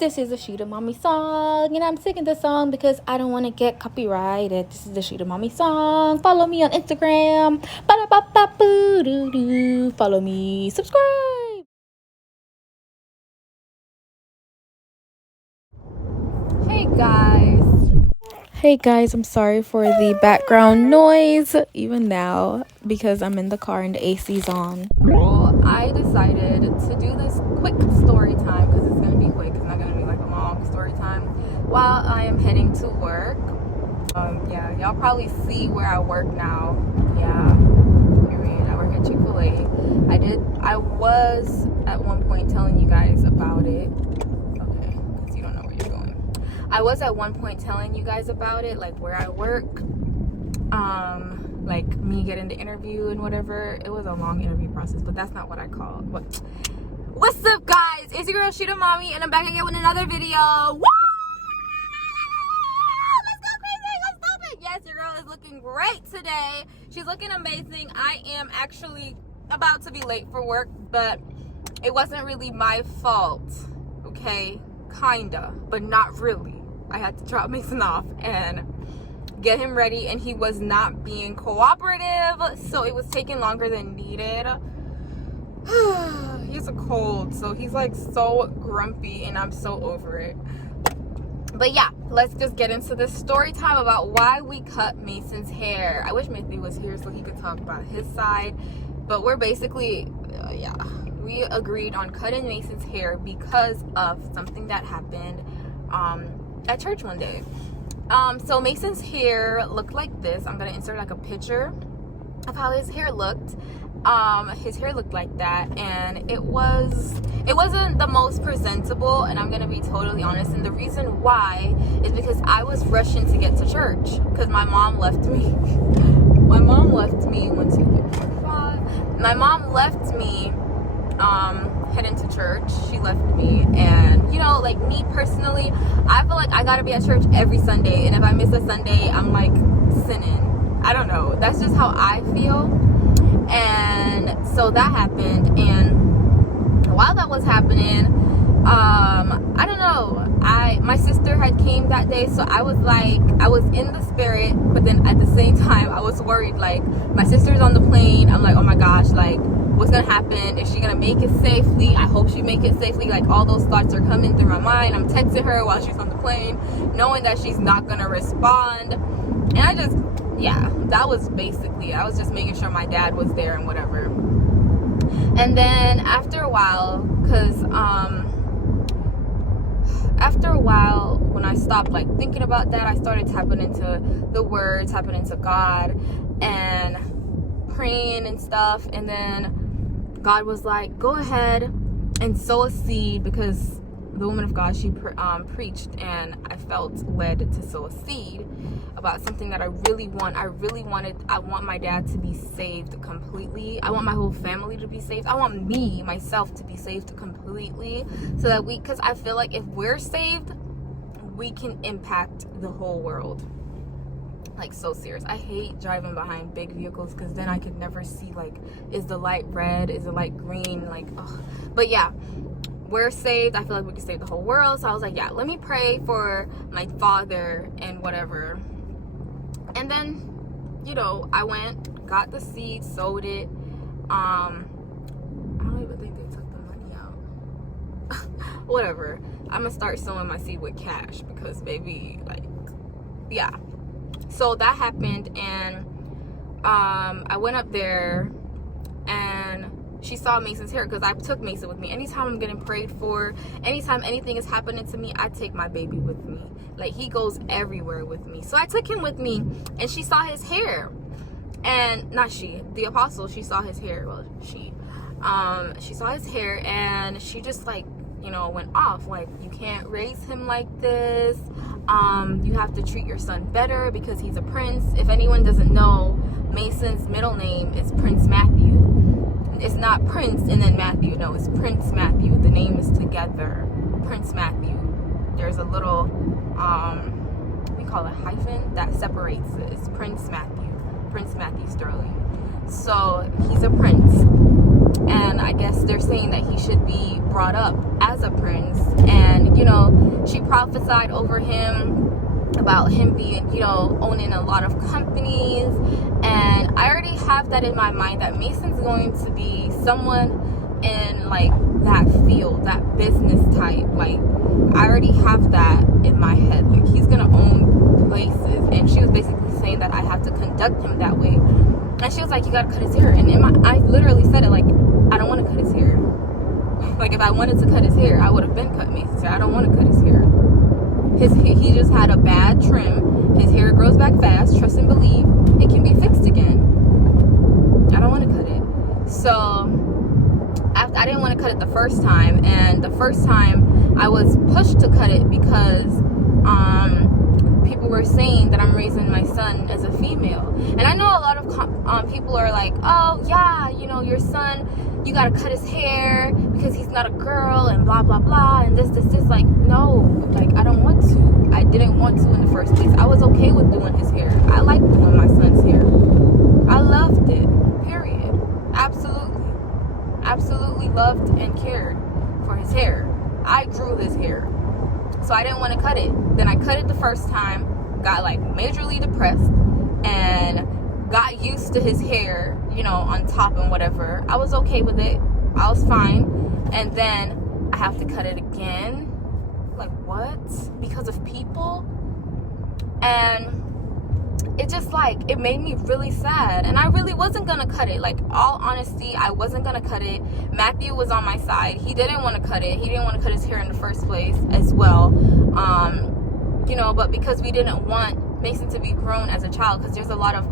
This is a Sheeta Mommy song, and I'm singing the song because I don't want to get copyrighted. This is the Sheeta Mommy song. Follow me on Instagram. Ba-da-ba-ba-boo-doo-doo. Follow me. Subscribe. Hey guys, I'm sorry for the background noise, even now, because I'm in the car and the AC's on. Well, I decided to do this quick story time, because it's going to be quick. It's not going to be like a long story time, while I am heading to work. Yeah, y'all probably see where I work now. Yeah, period. I work at Chick-fil-A. I was at one point telling you guys about it. Okay, because you don't know where you're going. I was at one point telling you guys about it, like where I work, like me getting the interview and whatever. It was a long interview process, but that's not what I call it. What's up, guys? It's your girl Sheeta Mommy, and I'm back again with another video. Woo! Let's go crazy! Let's stop it! Yes, your girl is looking great today. She's looking amazing. I am actually about to be late for work, but it wasn't really my fault. Okay, kinda, but not really. I had to drop Mason off and get him ready, and he was not being cooperative, so it was taking longer than needed. He has a cold, so he's like so grumpy, and I'm so over it. But yeah, let's just get into this story time about why we cut Mason's hair. I wish Mason was here so he could talk about his side, but we're basically we agreed on cutting Mason's hair because of something that happened at church one day. So Mason's hair looked like this. I'm gonna insert like a picture of how his hair looked. His hair looked like that, and it wasn't the most presentable, and I'm gonna be totally honest. And the reason why is because I was rushing to get to church because my mom left me. My mom left me 1, 2, 3, 4, 5. My mom left me heading to church. She left me, and you know, like me personally, I feel like I gotta be at church every Sunday, and if I miss a Sunday, I'm like sinning. I don't know, that's just how I feel. And so that happened, and while that was happening, I don't know, my sister had came that day, so I was in the spirit, but then at the same time I was worried, like my sister's on the plane. I'm like, oh my gosh, like what's gonna happen? Is she gonna make it safely? I hope she make it safely. Like all those thoughts are coming through my mind. I'm texting her while she's on the plane, knowing that she's not gonna respond. And I was just making sure my dad was there and whatever. And then after a while, when I stopped like thinking about that, I started tapping into the word, tapping into God and praying and stuff. And then God was like, go ahead and sow a seed, because the woman of God, she preached, and I felt led to sow a seed about something that I really want. I want my dad to be saved completely. I want my whole family to be saved. I want myself to be saved completely, so that because I feel like if we're saved, we can impact the whole world. Like, so serious. I hate driving behind big vehicles, because then I could never see, like, is the light red, is the light green, like, ugh. But yeah, we're saved. I feel like we can save the whole world. So I was like, yeah, let me pray for my father and whatever. And then, you know, I went, got the seed, sowed it. I don't even think they took the money out. Whatever. I'm gonna start sowing my seed with cash, because baby, like, yeah. So that happened, and I went up there, and she saw Mason's hair, because I took Mason with me. Anytime I'm getting prayed for, anytime anything is happening to me, I take my baby with me. Like, he goes everywhere with me. So I took him with me, and she saw his hair. And not she, the apostle, she saw his hair. Well, she saw his hair, and she just, like, you know, went off. Like, you can't raise him like this. You have to treat your son better because he's a prince. If anyone doesn't know, Mason's middle name is Prince Matthew. It's not Prince and then Matthew. No, it's Prince Matthew. The name is together. Prince Matthew. There's a little, we call it hyphen, that separates it. It's Prince Matthew. Prince Matthew Sterling. So he's a prince. And I guess they're saying that he should be brought up as a prince. And, you know, prophesied over him about him being, you know, owning a lot of companies, and I already have that in my mind that Mason's going to be someone in like that field, that business type. Like, I already have that in my head. Like, he's gonna own places, and she was basically saying that I have to conduct him that way. And she was like, you gotta cut his hair. And I literally said it like, I don't want to cut his hair. Like, if I wanted to cut his hair, I would have been cut Mason's hair. I don't want to cut his hair. He just had a bad trim. His hair grows back fast. Trust and believe. It can be fixed again. I don't want to cut it. So I didn't want to cut it the first time, and the first time I was pushed to cut it because people were saying that I'm raising my son as a female. And I know a lot of people are like, oh yeah, you know, your son, you gotta cut his hair because he's not a girl and blah blah blah and this. Like, no, like, I don't want to. I didn't want to in the first place. I was okay with doing his hair. I like doing my son's hair. I loved it, period. Absolutely loved and cared for his hair. I grew his hair, so I didn't want to cut it. Then I cut it the first time, got like majorly depressed, and got used to his hair, you know, on top and whatever. I was okay with it. I was fine. And then I have to cut it again. Like, what? Because of people? And it just, like, it made me really sad. And I really wasn't gonna cut it. Like, all honesty, I wasn't gonna cut it. Matthew was on my side. He didn't want to cut it. He didn't want to cut his hair in the first place as well. You know, but because we didn't want Mason to be grown as a child, because there's a lot of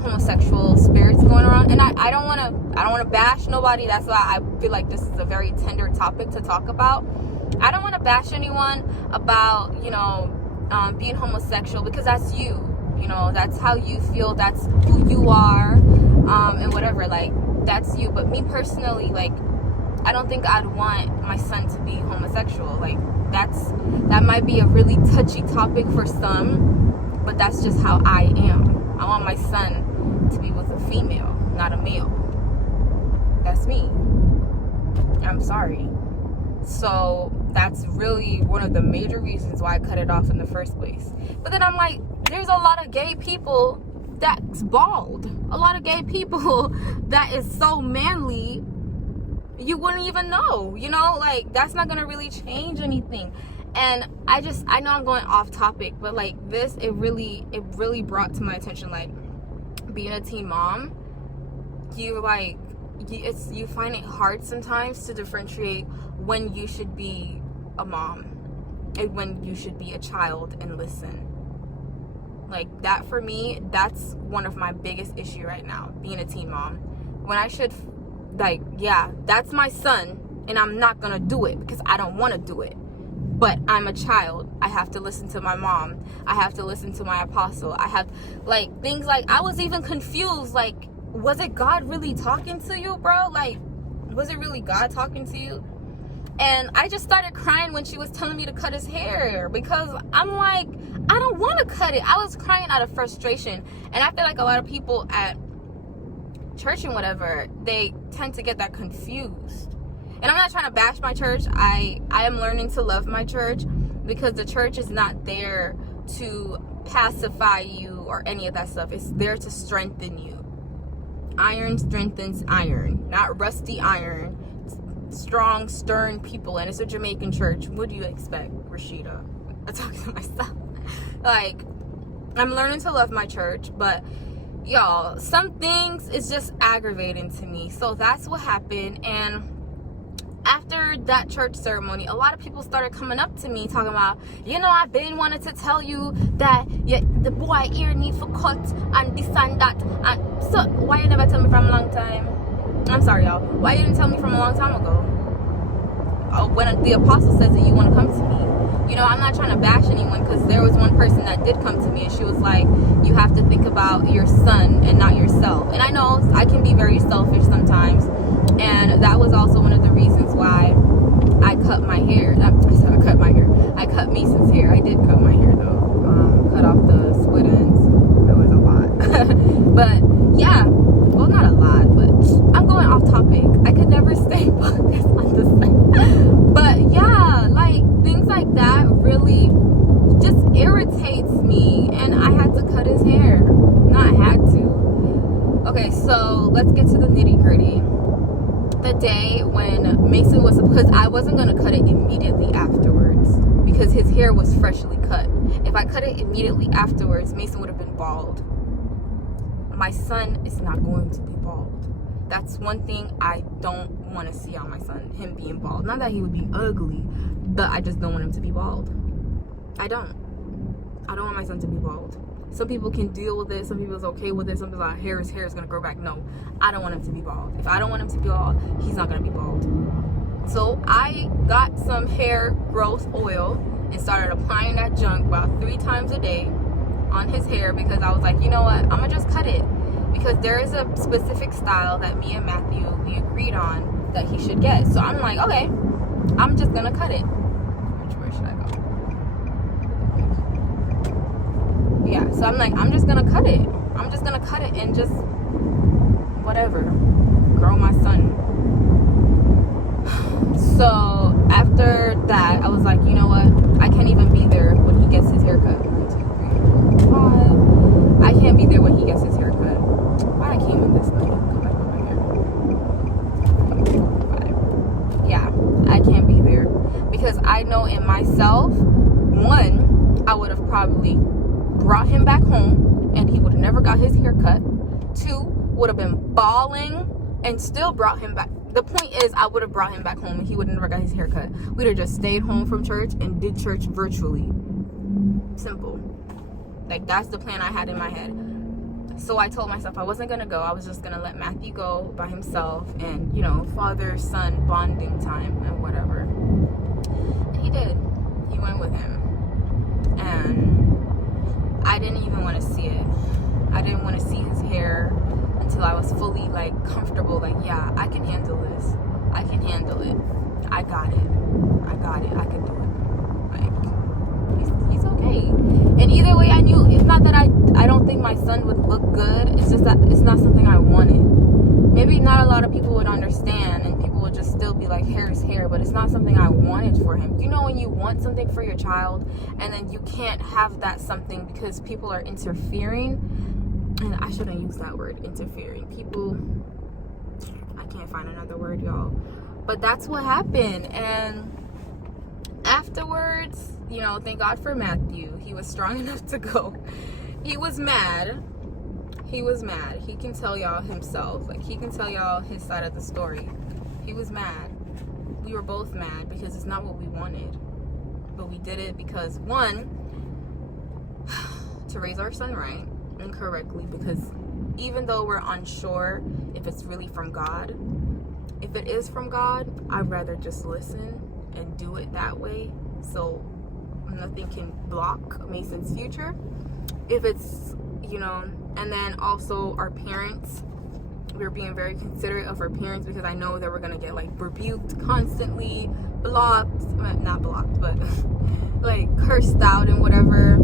homosexual spirits going around, and I don't want to bash nobody. That's why I feel like this is a very tender topic to talk about. I don't want to bash anyone about, you know, being homosexual, because that's you. You know, that's how you feel. That's who you are, and whatever. Like, that's you. But me personally, like, I don't think I'd want my son to be homosexual. Like, that might be a really touchy topic for some, but that's just how I am. I want my son to be with a female, not a male. That's me. I'm sorry. So that's really one of the major reasons why I cut it off in the first place. But then I'm like, there's a lot of gay people that's bald. A lot of gay people that is so manly, you wouldn't even know, you know, like, that's not gonna really change anything. And I know I'm going off topic, but like this, it really brought to my attention, like, being a teen mom, you find it hard sometimes to differentiate when you should be a mom and when you should be a child and listen. Like, that for me, that's one of my biggest issue right now, being a teen mom. When I should, like, yeah, that's my son, and I'm not gonna do it because I don't want to do it. But I'm a child. I have to listen to my mom. I have to listen to my apostle. I have, like, things like, I was even confused, like, was it God really talking to you, bro? Like, was it really God talking to you? And I just started crying when she was telling me to cut his hair, because I'm like, I don't want to cut it. I was crying out of frustration. And I feel like a lot of people at church and whatever, they tend to get that confused. And I'm not trying to bash my church. I am learning to love my church, because the church is not there to pacify you or any of that stuff. It's there to strengthen you. Iron strengthens iron, not rusty iron. Strong, stern people, and it's a Jamaican church. What do you expect, Rashida? I'm talking to myself. Like, I'm learning to love my church, but y'all, some things is just aggravating to me. So that's what happened. And after that church ceremony, a lot of people started coming up to me talking about, you know, I've been wanting to tell you that the boy ear need for cut and this and that. And so why you never tell me from a long time? I'm sorry, y'all. Why you didn't tell me from a long time ago? When the apostle says that you want to come to me. You know, I'm not trying to bash anyone, because there was one person that did come to me, and she was like, you have to think about your son and not yourself. And I know I can be very selfish sometimes. And that was also one of the reasons why I cut my hair. I cut Mason's hair. I did cut my hair, though. Cut off the split ends. It was a lot. But yeah, well, not a lot, but I'm going off topic. I could never stay focused on this thing. But yeah, like, things like that really really just irritates me, and I had to cut his hair. Not had to. Okay, so let's get to the nitty-gritty. The day when Mason was, because I wasn't going to cut it immediately afterwards because his hair was freshly cut. If I cut it immediately afterwards, Mason would have been bald. My son is not going to be bald. That's one thing I don't want to see on my son, him being bald. Not that he would be ugly, but I just don't want him to be bald. I don't want my son to be bald. Some people can deal with it. Some people's okay with it. Some people's like, hair is going to grow back. No, I don't want him to be bald. If I don't want him to be bald, he's not going to be bald. So I got some hair growth oil and started applying that junk about 3 times a day on his hair because I was like, you know what? I'm going to just cut it. Because there is a specific style that me and Matthew, we agreed on that he should get. So I'm like, okay, I'm just going to cut it. Where should I go? Yeah, so I'm like, I'm just gonna cut it. I'm just gonna cut it and just whatever, grow my son. So after that, I was like, you know what? I can't even be there when he gets his haircut. 1, 2, 3, 4, 5. I can't be there when he gets his haircut. Why I came in this night? Come back over here. 5. Yeah, I can't be there because I know in myself, 1, I would have probably brought him back home and he would have never got his hair cut. 2, would have been bawling and still brought him back. The point is, I would have brought him back home and he would have never got his hair cut. We'd have just stayed home from church and did church virtually. Simple. Like, that's the plan I had in my head. So I told myself I wasn't gonna go. I was just gonna let Matthew go by himself and, you know, father-son bonding time and whatever. And he did. He went with him. And I didn't even want to see it. I didn't want to see his hair until I was fully, like, comfortable. Like, yeah, I can handle this. I can handle it. I got it. I can do it. Like, he's okay. And either way, I knew, it's not that I don't think my son would look good. It's just that it's not something I wanted. Maybe not a lot of people would understand and people would just still be like, hair is hair, but it's not something I wanted for him. You know when you want something for your child and then you can't have that something because people are interfering? And I shouldn't use that word, interfering. People, I can't find another word, y'all. But that's what happened. And afterwards, you know, thank God for Matthew. He was strong enough to go. He was mad. He was mad. He can tell y'all himself. Like, he can tell y'all his side of the story. He was mad. We were both mad because it's not what we wanted. But we did it because, 1, to raise our son right and correctly, because even though we're unsure if it's really from God, if it is from God, I'd rather just listen and do it that way so nothing can block Mason's future. If it's, you know, and then also our parents, we were being very considerate of our parents because I know that we're gonna get like rebuked constantly, blocked, not blocked, but like cursed out and whatever.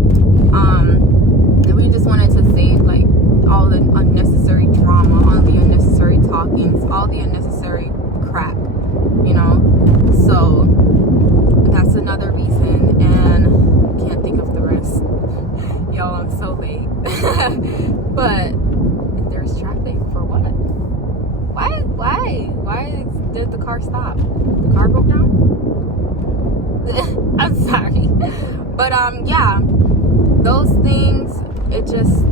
And we just wanted to save like all the unnecessary drama, all the unnecessary talkings, all the unnecessary crap, you know. So that's another reason, and can't think of the rest. Y'all, I'm so late. But there's traffic for what? Why did the car stop? The car broke down? I'm sorry. But yeah, those things, just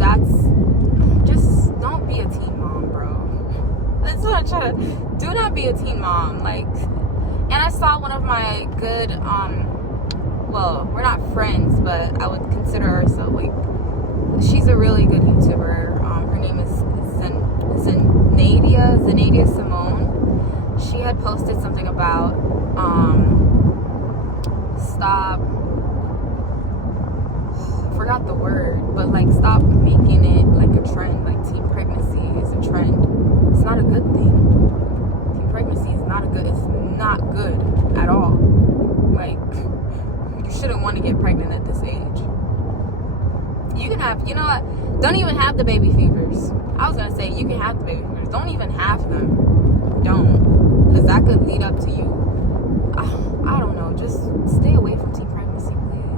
don't be a teen mom, bro. That's what I'm trying to, do not be a teen mom. Like, and I saw one of my good, well, we're not friends, but I would consider herself, like, she's a really good YouTuber. Her name is Zanadia Simone. She had posted something about, forgot the word, but like stop making it like a trend. Like teen pregnancy is a trend. It's not a good thing. Teen pregnancy is not it's not good at all. Like, you shouldn't want to get pregnant at this age. You can have, you know what? Don't even have the baby fevers. I was gonna say you can have the baby fevers. Don't even have them. Don't, because that could lead up to you. I don't know. Just stay away from teen pregnancy, please.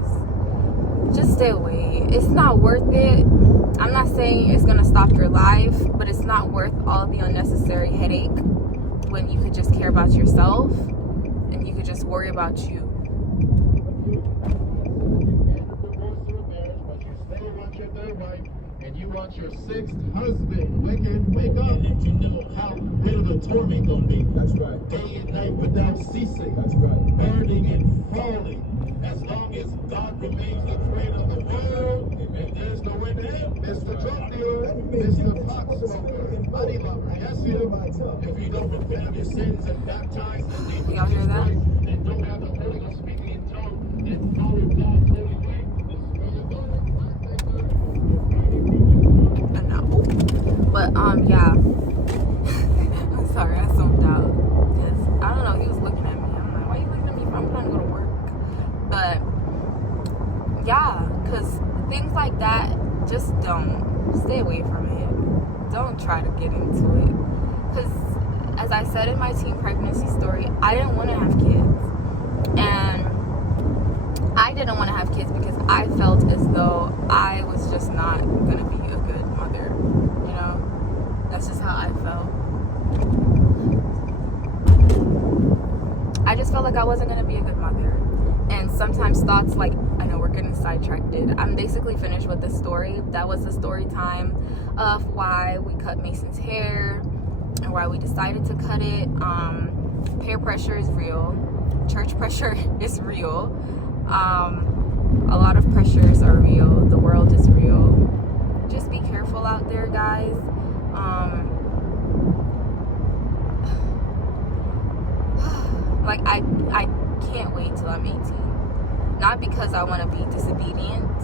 stay away. It's not worth it. I'm not saying it's gonna stop your life, but it's not worth all the unnecessary headache when you could just care about yourself and you could just worry about you. And you want your sixth husband. Wake up. And you know how bitter the torment gonna be. That's right. Day and night without ceasing. That's right. Burning and falling. As long as God remains the creator of the world, and there's no way there. It's the drug dealer. It's the pot smoker. Body lover. Yes, you. If you don't repent of your sins and baptize in the name of Jesus Christ, and don't have the Holy Ghost speaking in tongues, and follow God's holy way. But yeah. I'm sorry, I zoned out. Because I don't know, he was looking at me. I'm like, why are you looking at me? I'm trying to go to work. But yeah, because things like that, just don't stay away from it. Don't try to get into it. Because as I said in my teen pregnancy story, I didn't want to have kids. And I didn't want to have kids because I felt as though I was just not going to be a good mother. You know, that's just how I felt. I just felt like I wasn't going to be a good mother. And sometimes thoughts like, I know we're getting sidetracked. I'm basically finished with the story. That was the story time of why we cut Mason's hair and why we decided to cut it. Peer pressure is real. Church pressure is real. A lot of pressures are real. The world is real. Just be careful out there, guys. Like I can't wait till I'm 18. Not because I want to be disobedient,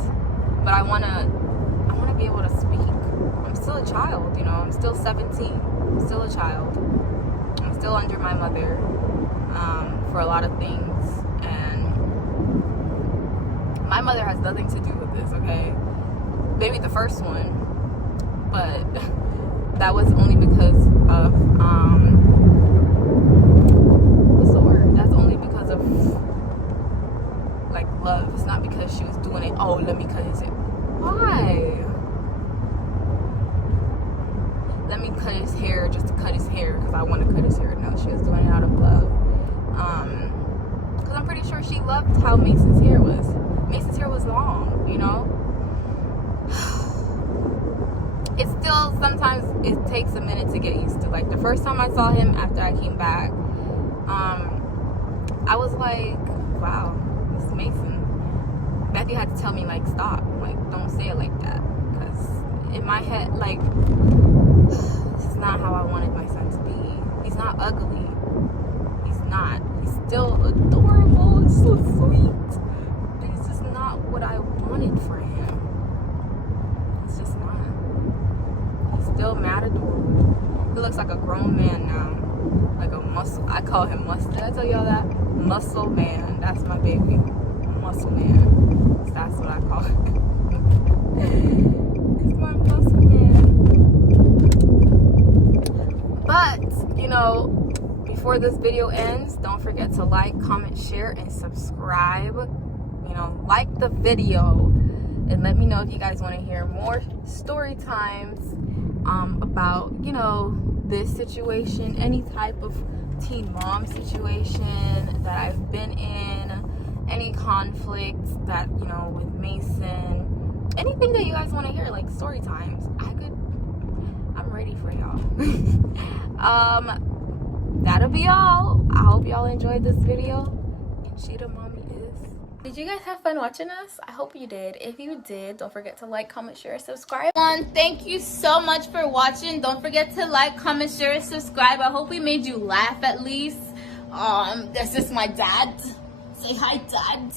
but I want to be able to speak. I'm still a child, you know. I'm still 17. I'm still a child. I'm still under my mother for a lot of things, and my mother has nothing to do with this, okay? Maybe the first one, but that was only because of, what's the word? That's only because of, like, love. It's not because she was doing it, oh, let me cut his hair. Why? Let me cut his hair just to cut his hair because I want to cut his hair. No, she was doing it out of love. Because I'm pretty sure she loved how Mason's hair was. Mason's hair was long, you know? It's still, sometimes it takes a minute to get used to. Like, the first time I saw him after I came back, I was like, wow, this is Mason. Matthew had to tell me, like, stop. Like, don't say it like that. Because in my head, like, this is not how I wanted my son to be. He's not ugly. He's not. He's still adorable. It's so sweet. But it's just not what I wanted for him. It's just not. He's still mad adorable. He looks like a grown man now. Like a muscle. I call him muscle. Did I tell y'all that? Muscle man. That's my baby. Muscle man. That's what I call him. He's my muscle man. But, you know, before this video ends, don't forget to like, comment, share, and subscribe. You know, like the video. And let me know if you guys want to hear more story times about, you know, this situation, any type of teen mom situation that I've been in, any conflicts that, you know, with Mason, anything that you guys want to hear, like story times, I'm ready for y'all. That'll be all. I hope y'all enjoyed this video. And Sheeta Mommy is. Did you guys have fun watching us? I hope you did. If you did, don't forget to like, comment, share, subscribe. Thank you so much for watching. Don't forget to like, comment, share, subscribe. I hope we made you laugh at least. This is my dad. Say hi, Dad.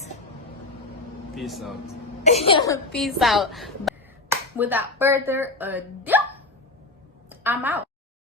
Peace out. Peace out. Without further ado, I'm out.